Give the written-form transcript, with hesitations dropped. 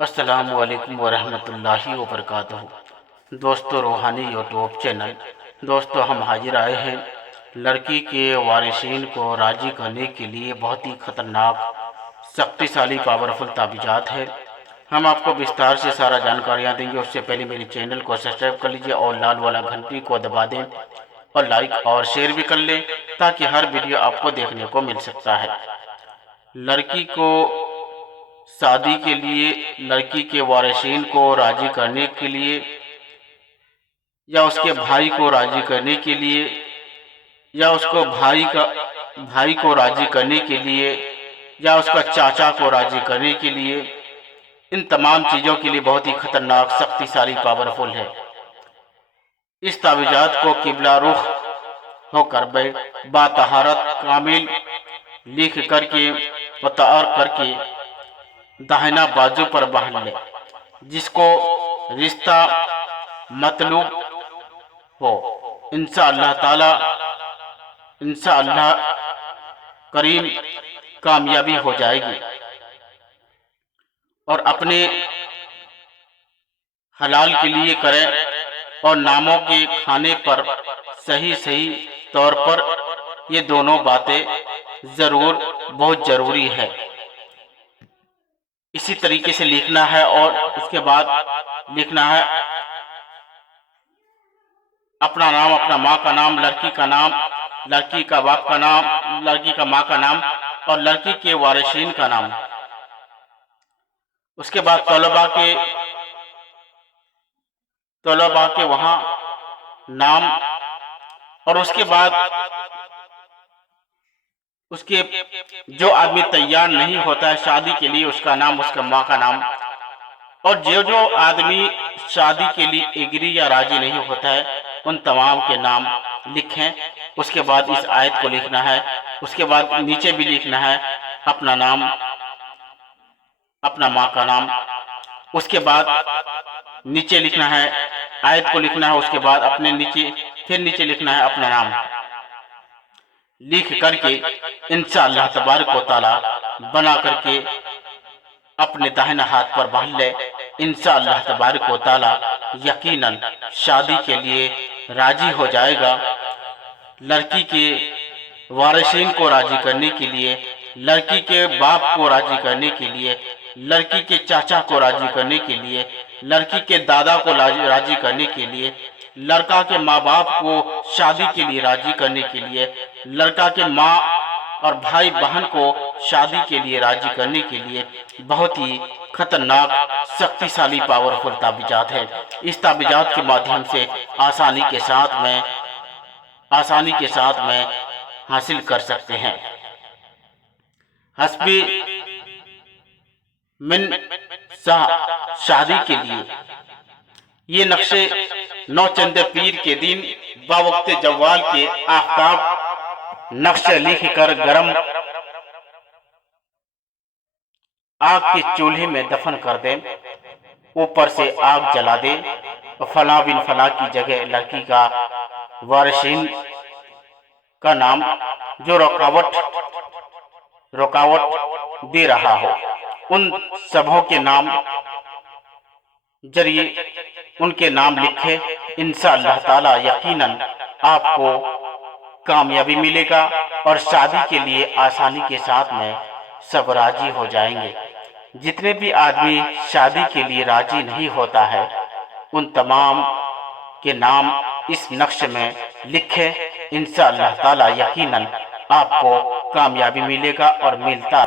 السلام علیکم ورحمۃ اللہ وبرکاتہ۔ دوستو روحانی یوٹیوب چینل ہم حاضر آئے ہیں لڑکی کے وارثین کو راضی کرنے کے لیے بہت ہی خطرناک سختی سالی پاورفل تعویذات ہے۔ ہم آپ کو بستار سے سارا جانکاریاں دیں گے، اس سے پہلے میری چینل کو سبسکرائب کر لیجئے اور لال والا گھنٹی کو دبا دیں اور لائک اور شیئر بھی کر لیں تاکہ ہر ویڈیو آپ کو دیکھنے کو مل سکتا ہے۔ لڑکی کو شادی کے لیے، لڑکی کے وارثین کو راضی کرنے کے لیے یا اس کے بھائی کو راضی کرنے کے لیے یا اس کو بھائی کو راضی کرنے کے لیے یا اس کا چاچا کو راضی کرنے کے لیے، ان تمام چیزوں کے لیے بہت ہی خطرناک سختی ساری پاورفل ہے۔ اس تعویذات کو قبلہ رخ ہو کر با طہارت کامل لکھ کر کے و تیار کر کے داہنا بازو پر باندھ لے، جس کو رشتہ مطلوب ہو انشاءاللہ تعالی انشاءاللہ کریم کامیابی ہو جائے گی، اور اپنے حلال کے لیے کریں اور ناموں کے کھانے پر صحیح طور پر یہ دونوں باتیں ضرور بہت ضروری ہے۔ اسی طریقے سے لکھنا ہے اور اس کے بعد لکھنا ہے اپنا نام، اپنا ماں کا نام، لڑکی کا نام، لڑکی کا باپ کا نام، لڑکی کا ماں کا نام اور لڑکی کے وارثین کا نام۔ اس کے بعد طلباء کے وہاں نام، اور اس کے بعد اس کے جو آدمی تیار نہیں ہوتا ہے شادی کے لیے، اس کا نام، اس کا ماں کا نام، اور جو آدمی شادی کے لیے ایگری یا راضی نہیں ہوتا ہے ان تمام کے نام لکھیں۔ اس کے بعد اس آیت کو لکھنا ہے، اس کے بعد نیچے بھی لکھنا ہے اپنا نام، اپنا ماں کا نام، اس کے بعد نیچے لکھنا ہے آیت کو لکھنا ہے، اس کے بعد اپنے پھر نیچے لکھنا ہے اپنا نام لکھ کر کے انشاءاللہ تبارک و تعالی بنا کر کے اپنے داہنا ہاتھ پر باندھ لے۔ انشاءاللہ تبارک و تعالی یقیناً شادی کے لیے راضی ہو جائے گا۔ لڑکی کے وارثین کو راضی کرنے کے لیے، لڑکی کے باپ کو راضی کرنے کے لیے، لڑکی کے چاچا کو راضی کرنے کے لیے، لڑکی کے دادا کو راضی کرنے کے لیے، لڑکا کے ماں باپ کو شادی کے لیے راضی کرنے کے لیے، لڑکا کے ماں اور بھائی بہن کو شادی کے لیے راضی کرنے کے لیے بہت ہی خطرناک سختی سالی پاورفل تعویذات ہے۔ اس تعویذات کے مادھیم سے آسانی کے ساتھ میں حاصل کر سکتے ہیں۔ حسبی من شادی کے لیے یہ نقشے 9 چندے پیر کے دن باوقت جوال کے آفتاب نقشہ لکھ کر گرم آگ کے چولہے میں دفن کر دیں، اوپر سے آگ جلا دیں، فلاں بن فلاں کی جگہ لڑکی کا وارثین کا نام جو رکاوٹ دے رہا ہو، ان سبوں کے نام ذریعے ان کے نام لکھے۔ انشاءاللہ تعالی یقیناً آپ کو کامیابی ملے گا اور شادی کے لیے آسانی کے ساتھ میں سب راضی ہو جائیں گے۔ جتنے بھی آدمی شادی کے لیے راضی نہیں ہوتا ہے ان تمام کے نام اس نقش میں لکھے۔ انشاءاللہ تعالی یقیناً آپ کو کامیابی ملے گا اور ملتا